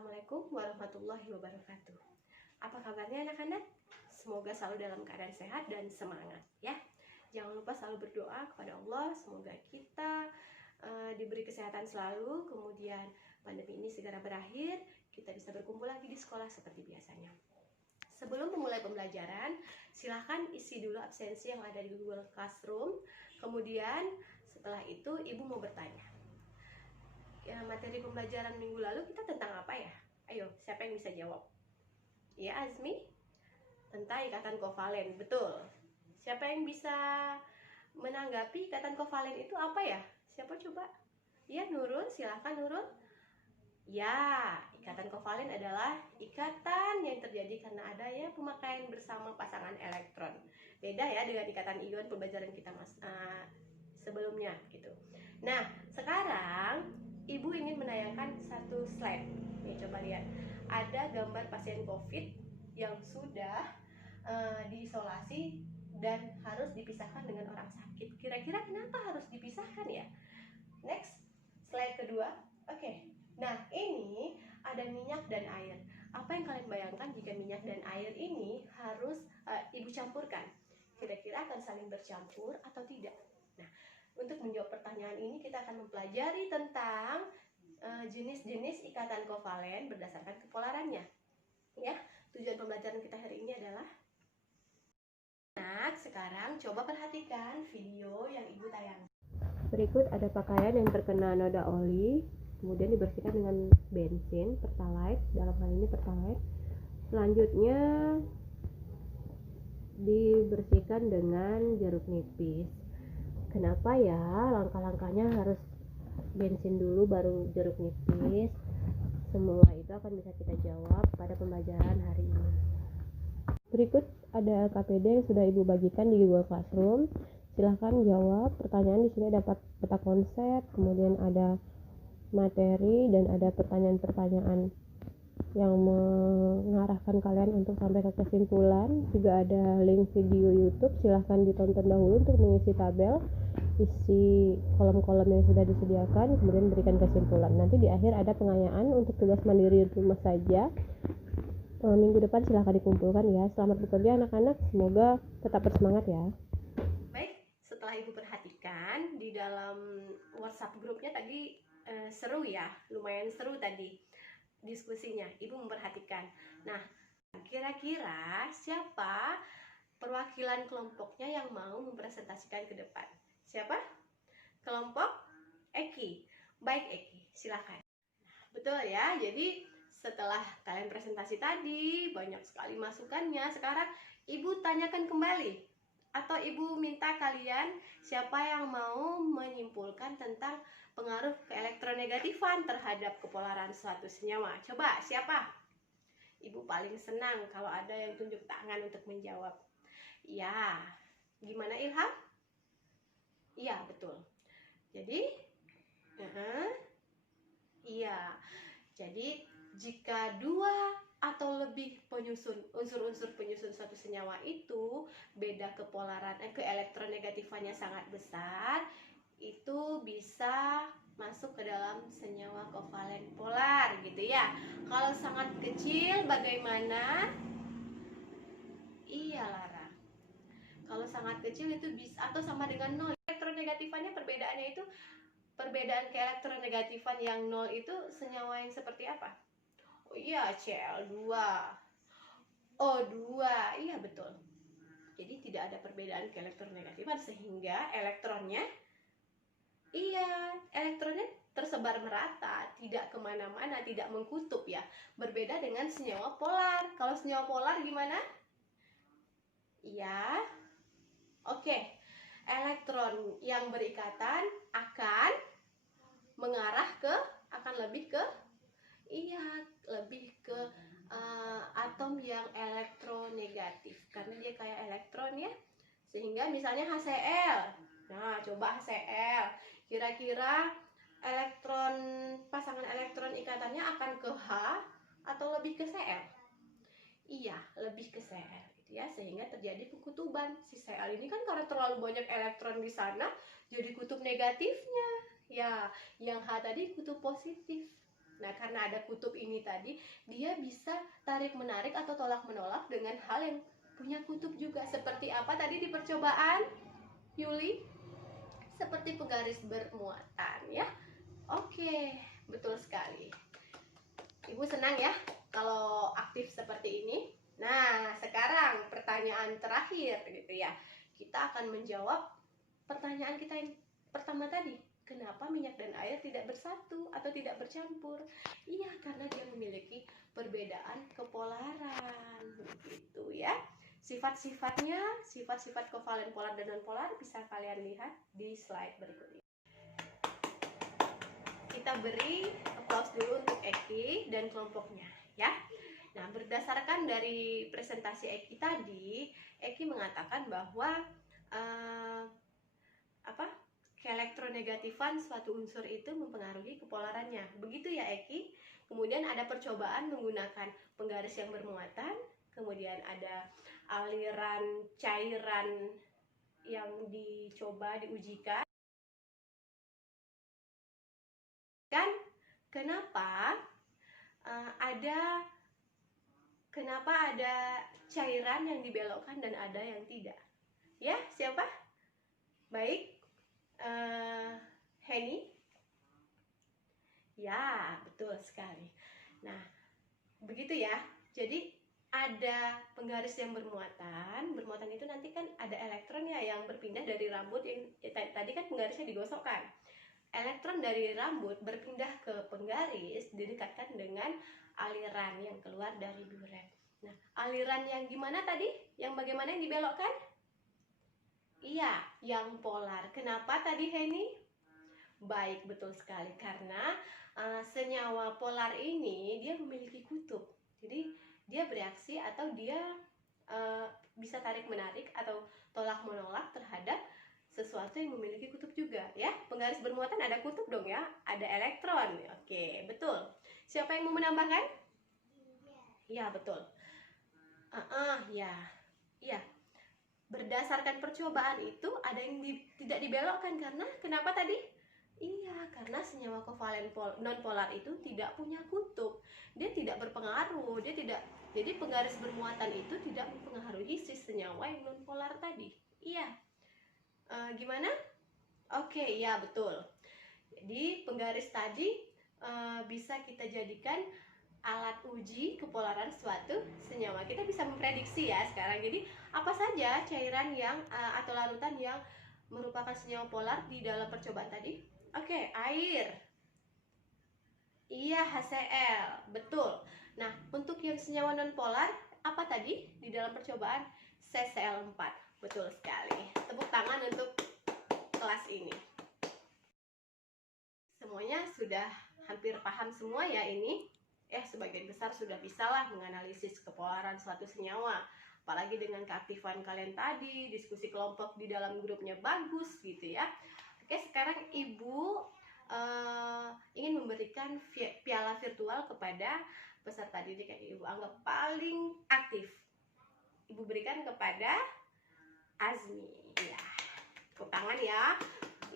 Assalamualaikum warahmatullahi wabarakatuh. Apa kabarnya anak-anak? Semoga selalu dalam keadaan sehat dan semangat ya. Jangan lupa selalu berdoa kepada Allah, semoga kita diberi kesehatan selalu, kemudian pandemi ini segera berakhir, kita bisa berkumpul lagi di sekolah seperti biasanya. Sebelum memulai pembelajaran, silahkan isi dulu absensi yang ada di Google Classroom. Kemudian setelah itu ibu mau bertanya. Ya, materi pembelajaran minggu lalu kita tentang apa ya? Ayo, siapa yang bisa jawab? Ya, Azmi? Tentang ikatan kovalen, betul. Siapa yang bisa menanggapi ikatan kovalen itu apa ya? Siapa coba? Ya, Nurul, silahkan Nurul. Ya, ikatan kovalen adalah ikatan yang terjadi karena adanya pemakaian bersama pasangan elektron. Beda ya dengan ikatan ion pembelajaran kita sebelumnya gitu. Nah, sekarang Ibu ingin menayangkan satu slide. Nih, coba lihat. Ada gambar pasien COVID yang sudah diisolasi dan harus dipisahkan dengan orang sakit. Kira-kira kenapa harus dipisahkan ya? Next, slide kedua. Oke. Nah, ini ada minyak dan air. Apa yang kalian bayangkan jika minyak dan air ini harus Ibu campurkan? Kira-kira akan saling bercampur atau tidak? Nah, untuk menjawab pertanyaan ini kita akan mempelajari tentang jenis-jenis ikatan kovalen berdasarkan kepolarannya. Ya, tujuan pembelajaran kita hari ini adalah sekarang coba perhatikan video yang Ibu tayangkan. Berikut ada pakaian yang terkena noda oli, kemudian dibersihkan dengan bensin, pertalite, dalam hal ini pertalite. Selanjutnya dibersihkan dengan jeruk nipis. Kenapa ya langkah-langkahnya harus bensin dulu baru jeruk nipis? Semua itu akan bisa kita jawab pada pembelajaran hari ini. Berikut ada KPD yang sudah Ibu bagikan di Google Classroom. Silahkan jawab pertanyaan. Di sini ada peta konsep, kemudian ada materi dan ada pertanyaan-pertanyaan yang mengarahkan kalian untuk sampai ke kesimpulan. Juga ada link video YouTube, silahkan ditonton dahulu untuk mengisi tabel, isi kolom-kolom yang sudah disediakan, kemudian berikan kesimpulan. Nanti di akhir ada pengayaan untuk tugas mandiri di rumah saja. Minggu depan silahkan dikumpulkan ya. Selamat bekerja anak-anak, semoga tetap bersemangat ya. Baik, setelah Ibu perhatikan di dalam WhatsApp grupnya tadi seru ya, lumayan seru tadi diskusinya. Ibu memperhatikan. Nah, kira-kira siapa perwakilan kelompoknya yang mau mempresentasikan ke depan? Siapa? Kelompok Eki. Baik Eki, silakan. Betul ya, jadi setelah kalian presentasi tadi, banyak sekali masukannya. Sekarang Ibu tanyakan kembali, atau Ibu minta kalian siapa yang mau menyimpulkan tentang pengaruh keelektronegatifan terhadap kepolaran suatu senyawa. Coba, siapa? Ibu paling senang kalau ada yang tunjuk tangan untuk menjawab. Ya, gimana Ilham? Iya, betul. Jadi, iya. Jadi, jika dua atau lebih unsur-unsur penyusun suatu senyawa itu beda keelektronegatifannya sangat besar, itu bisa masuk ke dalam senyawa kovalen polar gitu ya. Kalau sangat kecil bagaimana? Iya Lara. Kalau sangat kecil itu bisa atau sama dengan nol. Elektronegatifannya perbedaannya itu, perbedaan keelektronegatifan yang nol itu senyawa yang seperti apa? Oh iya, Cl2, O2, iya betul. Jadi tidak ada perbedaan keelektronegatifan sehingga elektronnya tersebar merata, tidak kemana-mana, tidak mengkutub ya. Berbeda dengan senyawa polar. Kalau senyawa polar gimana? Iya. Oke. Elektron yang berikatan akan mengarah lebih ke atom yang elektronegatif karena dia kayak elektron ya. Sehingga misalnya HCl. Nah, coba HCl. Kira-kira pasangan elektron ikatannya akan ke H atau lebih ke Cl? Iya, lebih ke Cl gitu ya, sehingga terjadi pengkutuban. Si Cl ini kan karena terlalu banyak elektron di sana, jadi kutub negatifnya. Ya, yang H tadi kutub positif. Nah, karena ada kutub ini tadi, dia bisa tarik-menarik atau tolak-menolak dengan hal yang punya kutub juga. Seperti apa tadi di percobaan, Yuli? Seperti penggaris bermuatan, ya. Oke, betul sekali. Ibu senang ya kalau aktif seperti ini. Nah, sekarang pertanyaan terakhir gitu ya. Kita akan menjawab pertanyaan kita yang pertama tadi. Kenapa minyak dan air tidak bersatu atau tidak bercampur? Iya, karena dia memiliki perbedaan kepolaran. Begitu ya. Sifat-sifatnya, sifat-sifat kovalen polar dan nonpolar bisa kalian lihat di slide berikut ini. Kita beri applause dulu untuk Eki dan kelompoknya ya. Nah, berdasarkan dari presentasi Eki tadi, Eki mengatakan bahwa keelektronegatifan suatu unsur itu mempengaruhi kepolarannya. Begitu ya Eki. Kemudian ada percobaan menggunakan penggaris yang bermuatan, kemudian ada aliran cairan yang dicoba diujikan. Kan kenapa ada cairan yang dibelokkan dan ada yang tidak? Ya, siapa? Baik. Henny? Ya, betul sekali. Nah, begitu ya. Jadi ada penggaris yang bermuatan. Bermuatan itu nanti kan ada elektron ya yang berpindah dari rambut yang tadi kan penggarisnya digosokkan. Elektron dari rambut berpindah ke penggaris didekatkan dengan aliran yang keluar dari duren. Nah, aliran yang gimana tadi? Yang bagaimana yang dibelokkan? Iya, yang polar. Kenapa tadi Henny? Baik, betul sekali. Karena senyawa polar ini dia memiliki kutub. Jadi dia bereaksi atau dia bisa tarik-menarik atau tolak-menolak terhadap sesuatu yang memiliki kutub juga ya. Penggaris bermuatan ada kutub dong ya, ada elektron. Oke, betul. Siapa yang mau menambahkan? Iya, betul. Ya. Iya. Berdasarkan percobaan itu ada yang tidak dibelokkan karena kenapa tadi? Iya, karena senyawa kovalen nonpolar itu tidak punya kutub. Dia tidak berpengaruh, jadi penggaris bermuatan itu tidak mempengaruhi si senyawa yang nonpolar tadi. Iya. Gimana? Oke, ya betul. Jadi penggaris tadi bisa kita jadikan alat uji kepolaran suatu senyawa. Kita bisa memprediksi ya sekarang. Jadi apa saja cairan yang atau larutan yang merupakan senyawa polar di dalam percobaan tadi? Oke, air. Iya, HCl. Betul. Nah, untuk yang senyawa nonpolar apa tadi di dalam percobaan? CCl4. Betul sekali. Tepuk tangan untuk kelas ini. Semuanya sudah hampir paham semua ya ini. Sebagian besar sudah bisalah menganalisis kepolaran suatu senyawa. Apalagi dengan keaktifan kalian tadi, diskusi kelompok di dalam grupnya bagus gitu ya. Oke, sekarang Ibu ingin memberikan piala virtual kepada peserta didik yang Ibu anggap paling aktif. Ibu berikan kepada Azmi. Ya, tepuk tangan ya.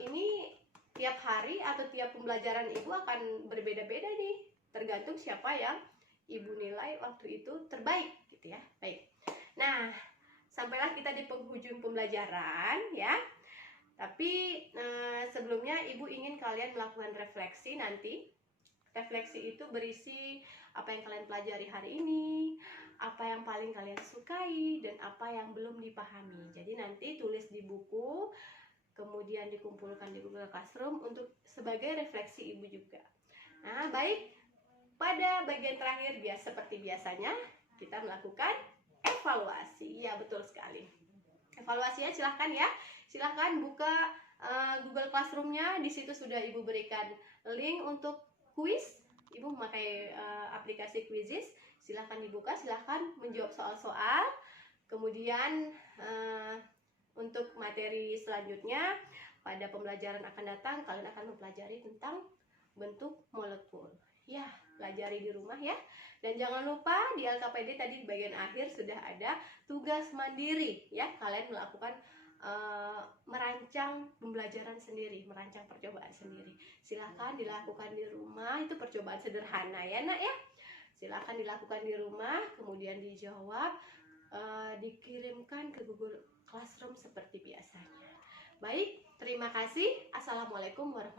Ini tiap hari atau tiap pembelajaran Ibu akan berbeda-beda nih. Tergantung siapa yang Ibu nilai waktu itu terbaik gitu ya. Baik. Nah, sampailah kita di penghujung pembelajaran ya. Tapi sebelumnya Ibu ingin kalian melakukan refleksi nanti. Refleksi itu berisi apa yang kalian pelajari hari ini, apa yang paling kalian sukai, dan apa yang belum dipahami. Jadi nanti tulis di buku, kemudian dikumpulkan di Google Classroom untuk sebagai refleksi Ibu juga. Nah, baik. Pada bagian terakhir seperti biasanya kita melakukan evaluasi. Ya, betul sekali. Evaluasinya silahkan ya. Silahkan buka Google Classroom-nya. Di situ sudah Ibu berikan link untuk kuis. Ibu memakai aplikasi Quizizz. Silahkan dibuka, silahkan menjawab soal-soal. Kemudian untuk materi selanjutnya pada pembelajaran akan datang kalian akan mempelajari tentang bentuk molekul. Ya, pelajari di rumah ya. Dan jangan lupa di LKPD tadi di bagian akhir sudah ada tugas mandiri ya. Kalian melakukan merancang pembelajaran sendiri, merancang percobaan sendiri. Silakan dilakukan di rumah, itu percobaan sederhana ya nak ya. Silakan dilakukan di rumah, kemudian dijawab, dikirimkan ke Google Classroom seperti biasanya. Baik, terima kasih. Assalamualaikum warahmatullahi wabarakatuh.